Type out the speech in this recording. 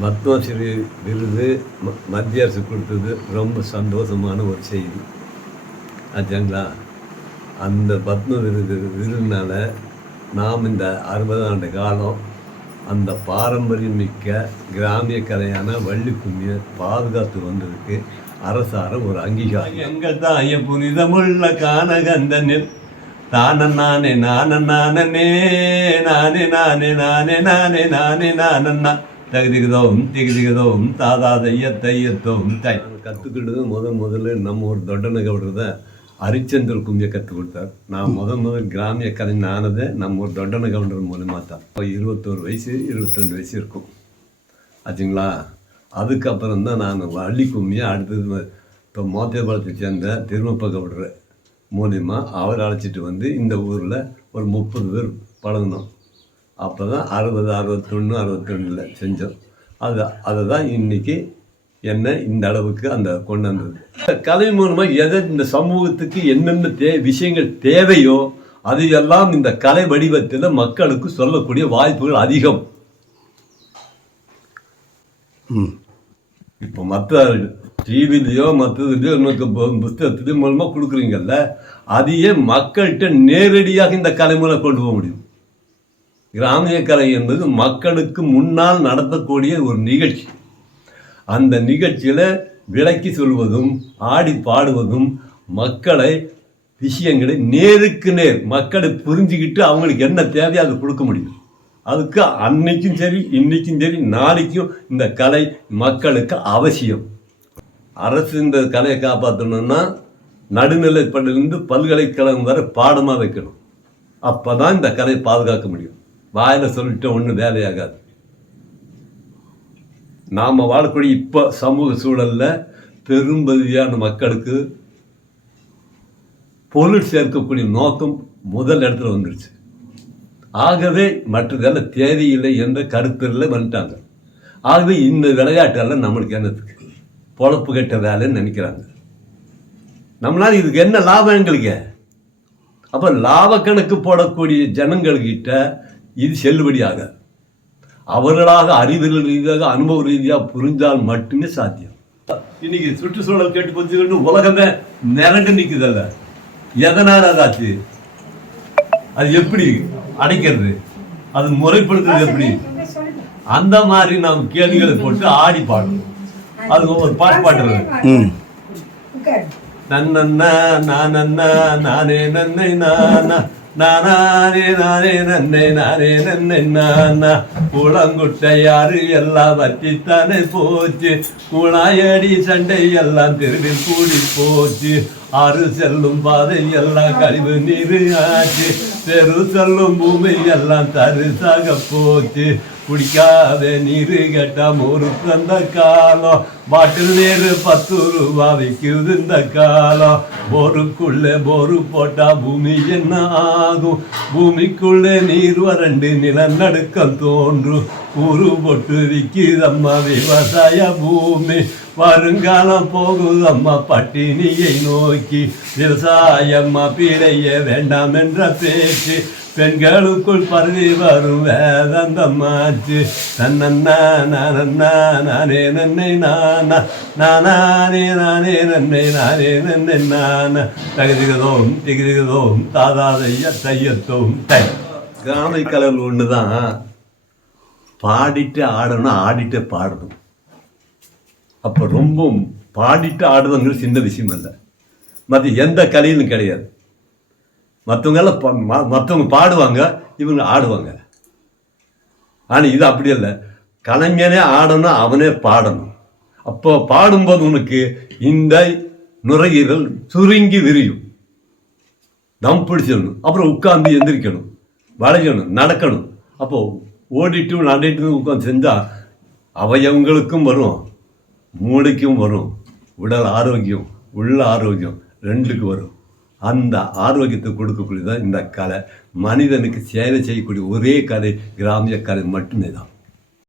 பத்மஸ்ரீ விருது ம- மத்திய அரசு கொடுத்தது ரொம்ப சந்தோஷமான ஒரு செய்தி ஆச்சுங்களா அந்த பத்ம விருது விருதுனால நாம் இந்த அறுபது ஆண்டு காலம் அந்த பாரம்பரியம் மிக்க கிராமிய கலையான வள்ளி கும்மியை பாதுகாத்து வந்ததுக்கு அரசார ஒரு அங்கீகாரம் எங்கள் தாய புனிதமுள்ள கானகந்தனில் தான நானே நானே நானே நானே நானே நானே நானே நானே நானே தகுதிகதோம் திகுதிகதோம் தாதா தைய தையத்தோம். தை. கற்றுக்கிட்டது முத முதல்ல நம்ம ஒரு தொண்டனை கவுடுறத ஹரிச்சந்திர கும்மியை கற்றுக் கொடுத்தார். நான் முத முதல் கிராமிய கலைஞன் ஆனது நம்ம ஒரு தொண்டனை கவுண்டர் மூலமாக தான். இப்போ இருபத்தோரு வயசு இருபத்திரெண்டு வயசு இருக்கும். ஆச்சுங்களா? அதுக்கப்புறம் தான் நான் வள்ளி கும்மியை அடுத்தது இப்போ மோத்தியபாளத்தை சேர்ந்த திருமப்ப கவுடர் மூலியமா அவர் அழைச்சிட்டு வந்து இந்த ஊரில் ஒரு முப்பது பேர் பழகினோம். அப்போ தான் அறுபது அறுபத்தொன்று அறுபத்தொன்னில் செஞ்சோம். அது அதை தான் இன்னைக்கு என்ன இந்த அளவுக்கு அந்த கொண்டு வந்தது. இந்த கலை மூலமாக எதை இந்த சமூகத்துக்கு என்னென்ன தே விஷயங்கள் தேவையோ அது எல்லாம் இந்த கலை வடிவத்தில் மக்களுக்கு சொல்லக்கூடிய வாய்ப்புகள் அதிகம். இப்போ மற்ற டிவிலையோ மற்றதுலையோ இன்னொரு புத்தகத்துலையோ மூலமாக கொடுக்குறீங்கல்ல அதையே மக்கள்கிட்ட நேரடியாக இந்த கலை மூலம் கொண்டு போக முடியும். கிராமிய கலை என்பது மக்களுக்கு முன்னால் நடத்தக்கூடிய ஒரு நிகழ்ச்சி. அந்த நிகழ்ச்சியில் விளக்கி சொல்வதும் ஆடி பாடுவதும் மக்களை விஷயங்களை நேருக்கு நேர் மக்களை புரிஞ்சுக்கிட்டு அவங்களுக்கு என்ன தேவையோ அதை கொடுக்க முடியும். அதுக்கு அன்னைக்கும் சரி இன்னைக்கும் சரி நாளைக்கும் இந்த கலை மக்களுக்கு அவசியம். அரசு இந்த கலையை காப்பாற்றணும்னா நடுநிலைப்பள்ளியிலிருந்து பல்கலைக்கழகம் வரை பாடமாக வைக்கணும். அப்போ தான் இந்த கலையை பாதுகாக்க முடியும். வாயில் சொல்லிட்டு ஒன்றும் வேலையாகாது. நாம் வாழக்கூடிய இப்போ சமூக சூழலில் பெரும்பகுதியான மக்களுக்கு பொருள் சேர்க்கக்கூடிய நோக்கம் முதல் இடத்துல வந்துருச்சு. ஆகவே மற்றதெல்லாம் தேவையில்லை என்ற கருத்தில் வந்துட்டாங்க. ஆகவே இந்த விளையாட்டெல்லாம் நம்மளுக்கு என்னத்துக்கு? பொழப்பு கெட்ட வேலைன்னு நினைக்கிறாங்க. நம்மளால இதுக்கு என்ன லாபம் எங்களுக்கு? அப்போ லாப கணக்கு போடக்கூடிய ஜனங்கள்கிட்ட இது செல்லுபடி ஆகாது. அவர்களாக அறிவியல் ரீதியாக அனுபவ ரீதியாக புரிந்தால் மட்டுமே சாத்தியம். இன்னைக்கு சுற்றுச்சூழல் கெட்டு போச்சுன்னு உலகமே மிரண்டு நிற்குதல்ல எதனால் அதாச்சு? அது எப்படி அடைக்கிறது? அது முறைப்படுத்துறது எப்படி? அந்த மாதிரி நாம் கேள்விகளை போட்டு ஆடி பாடணும். அது ஒரு பாட்டு பாடுறது. நன்னன்னா நானன்னா நானே நன்னை நானா. நானே நானே நன்னை நானே நன்னை நானா. குளங்குட்டை எல்லாம் வத்தித்தானே போச்சு. குழாயடி சண்டை எல்லாம் தெருவில் கூடி போச்சு. ஆறு செல்லும் பாதை எல்லாம் கழிவு நீர் ஆச்சு. தெரு செல்லும் பூமி எல்லாம் தரிசாக போச்சு. குடிக்காத நீரு கேட்டா மோரு தந்த காலம். பாட்டில் நீர் பத்து ரூபா விற்குது இந்த காலம். போருக்குள்ளே போரு போட்டா பூமி என்ன ஆகும்? பூமிக்குள்ளே நீர் வறண்டு நிலநடுக்கம் தோன்றும். ஊரு போட்டு விற்கிதம்மா விவசாய பூமி. வருங்காலம் போகுதம்மா பட்டினியை நோக்கி. விவசாயம்மா பிழைய வேண்டாம் என்ற பேச்சு. பெண்களுக்குள் பருதி வரும் வேதந்தமாச்சு நன்னா நானன்னா நானே நன்னை நானா நானே நானே நன்னை நானே நன்னை நானா. தகுதிகதோம் திகுதிகதோம் தாதா தைய தையத்தோம் தை. கிராமை கலர் ஒன்று தான் பாடிட்டு ஆடணும் ஆடிட்டு பாடணும். அப்போ ரொம்ப பாடிட்டு ஆடுறதுங்கிறது சின்ன விஷயம் இல்லை மற்ற எந்த கலையிலும் கிடையாது. மற்றவங்கெல்லாம் மற்றவங்க பாடுவாங்க இவங்க ஆடுவாங்க. ஆனால் இது அப்படி இல்லை. கலைஞனே ஆடணும் அவனே பாடணும். அப்போ பாடும்போது உனக்கு இந்த நுரையீரல் சுருங்கி விரியும். தம் பிடிச்சிடணும். அப்புறம் உட்காந்து எந்திரிக்கணும். வளையணும் நடக்கணும். அப்போ ஓடிட்டு நடந்துட்டு உட்காந்து செஞ்சால் அவயவங்களுக்கும் வரும் மூளைக்கும் வரும். உடல் ஆரோக்கியம் உள்ள ஆரோக்கியம் ரெண்டுக்கு வரும். அந்த ஆரோக்கியத்தை கொடுக்கக்கூடியதான் இந்த கலை. மனிதனுக்கு சேவை செய்யக்கூடிய ஒரே கலை கிராமிய கலை மட்டுமே தான்